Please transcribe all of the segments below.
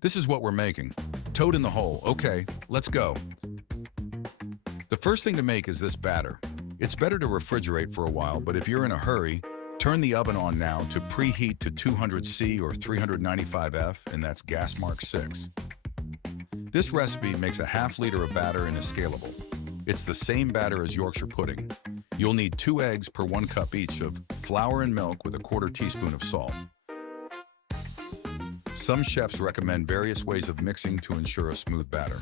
This is what we're making. Toad in the hole. Okay, let's go. The first thing to make is this batter. It's better to refrigerate for a while, but if you're in a hurry, turn the oven on now to preheat to 200°C or 395°F, and that's gas mark 6. This recipe makes a ½ liter of batter and is scalable. It's the same batter as Yorkshire pudding. You'll need 2 eggs per 1 cup each of flour and milk with a ¼ teaspoon of salt. Some chefs recommend various ways of mixing to ensure a smooth batter.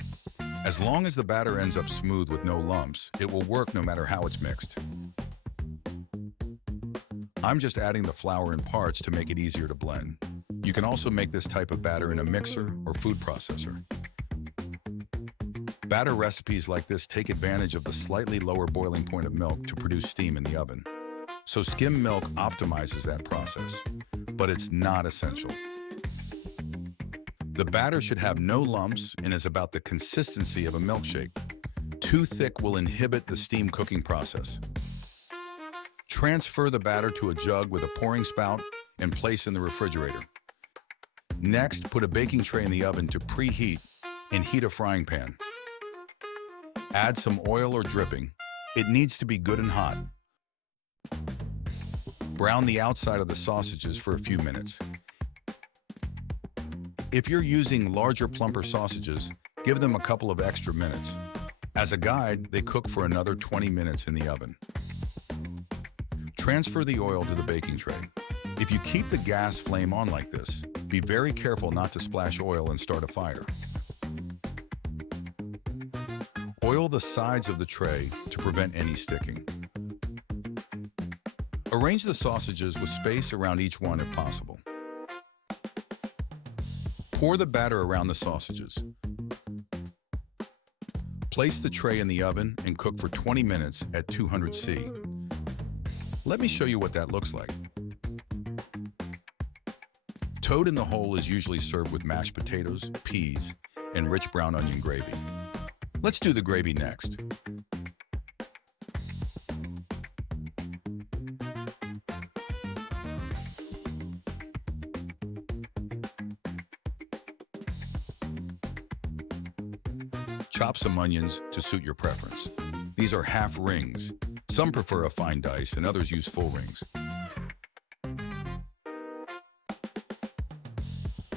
As long as the batter ends up smooth with no lumps, it will work no matter how it's mixed. I'm just adding the flour in parts to make it easier to blend. You can also make this type of batter in a mixer or food processor. Batter recipes like this take advantage of the slightly lower boiling point of milk to produce steam in the oven. So skim milk optimizes that process, but it's not essential. The batter should have no lumps and is about the consistency of a milkshake. Too thick will inhibit the steam cooking process. Transfer the batter to a jug with a pouring spout and place in the refrigerator. Next, put a baking tray in the oven to preheat and heat a frying pan. Add some oil or dripping. It needs to be good and hot. Brown the outside of the sausages for a few minutes. If you're using larger, plumper sausages, give them a couple of extra minutes. As a guide, they cook for another 20 minutes in the oven. Transfer the oil to the baking tray. If you keep the gas flame on like this, be very careful not to splash oil and start a fire. Oil the sides of the tray to prevent any sticking. Arrange the sausages with space around each one if possible. Pour the batter around the sausages. Place the tray in the oven and cook for 20 minutes at 200°C. Let me show you what that looks like. Toad in the hole is usually served with mashed potatoes, peas, and rich brown onion gravy. Let's do the gravy next. Chop some onions to suit your preference. These are half rings. Some prefer a fine dice and others use full rings.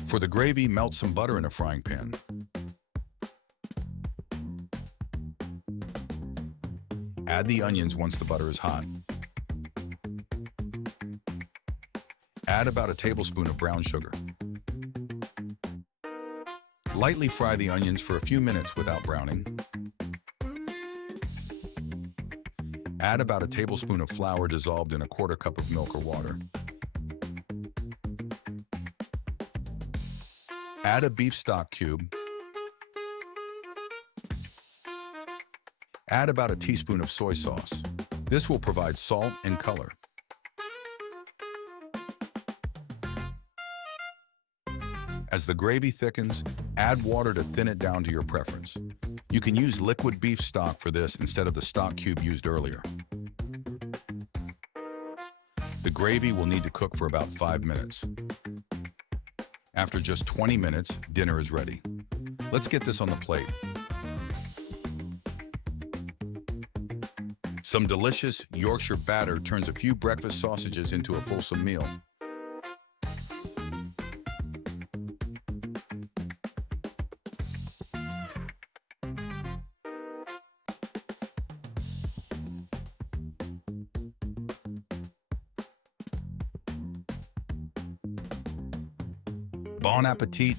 For the gravy, melt some butter in a frying pan. Add the onions once the butter is hot. Add about a tablespoon of brown sugar. Lightly fry the onions for a few minutes without browning. Add about a tablespoon of flour dissolved in a ¼ cup of milk or water. Add a beef stock cube. Add about a teaspoon of soy sauce. This will provide salt and color. As the gravy thickens, add water to thin it down to your preference. You can use liquid beef stock for this instead of the stock cube used earlier. The gravy will need to cook for about 5 minutes. After just 20 minutes, dinner is ready. Let's get this on the plate. Some delicious Yorkshire batter turns a few breakfast sausages into a fulsome meal. Bon appetit!